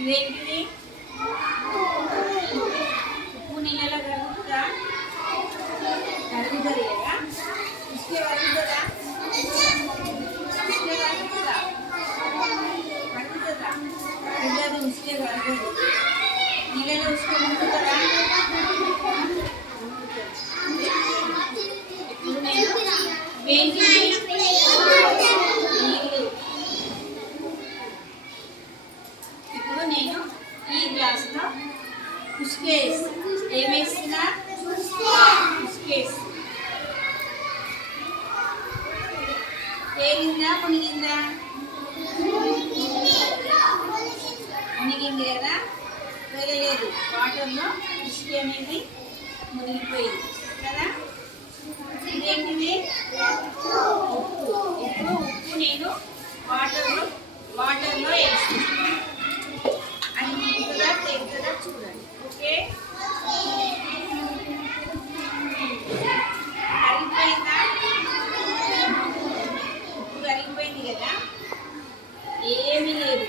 ఇదేంటిది? ఉప్పు నీళ్ళలో కరుగుతుందా? కరుగుతుంది కదా. ఇసుకే కరుగుతుందా? ఇసుకే కరుగుతుందా? కరుగుతుందా? కరగదు. ఇసుకే కరగదు. నీళ్ళలో ఇసుక కరుగుతుందా? ఇప్పుడు నేను ఏంటిది? నీళ్ళు. ఇప్పుడు నేను ఈ గ్లాసులో ఉసుకేసి ఏమేస్తున్నా? ఉసుకేసి తేలిందా మునిగిందా? మునిగింది కదా. తేలలేదు. వాటర్లో ఉసుక అనేది మునిగిపోయింది కదా. ఇదేంటిది? ఉప్పు. ఇప్పుడు ఉప్పు నేను వాటర్లో వేస్తున్నాను. అది మునుగుతుందా తేలుతుందా చూడండి. ఓకే. కరిగిపోయిందా? ఉప్పు కరిగిపోయింది కదా. ఏమీ లేదు.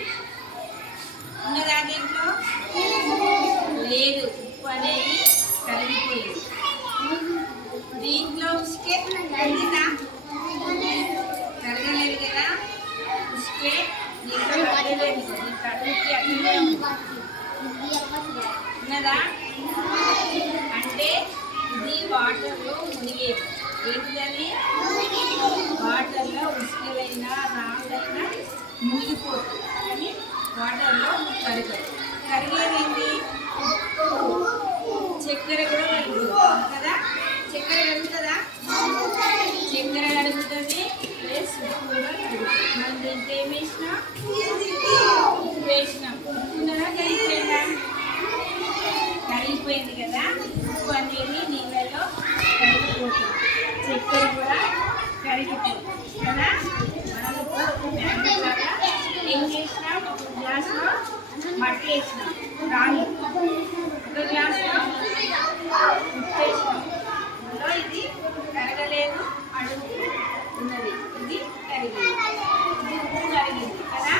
ఉన్నదా దీంట్లో? లేదు. ఉప్పు అనేది కరిగిపోయింది. దీంట్లో ఉసుకే కరిగిందా? కరగలేదు కదా. ఉసుకే దీంట్లో కరగలేదు. దీంట్లో అడుగుకి అట్లనే ఉన్నదా? అంటే ఇది వాటర్లో మునిగేది. ఏంటిదని? వాటర్లో ఉసుకలైనా రాళ్ళైనా మునిగిపోతుంది కానీ వాటర్లో కరగదు. కరిగేదేంటి? చక్కెర కూడా కరుగుతుంది కదా. చక్కెర కరుగుతుందా? చక్కెర కరుగుతుంది. ప్లస్ ఉప్పు కూడా కరుగుతుంది. మనం దీంట్లో ఏం వేసినా? ఉప్పు వేసినాం. ఉన్నదా? కరిగిపోయిందా? కరిగిపోయింది కదా. ఉప్పు అనేది నీళ్ళలో కరిగిపోతుంది. చక్కెర కూడా కరిగిపోతుంది కదా. మనం లాగా ఏం చేసినాం? ఒక గ్లాసులో మట్టి వేసినాం. రాళ్ళు. ఒక గ్లాసులో ఉప్పు వేసినాం. అందులో ఇది కరగలేదు. అడుగు ఉన్నది. ఇది కరిగింది. ఇది ఉప్పు కరిగింది కదా.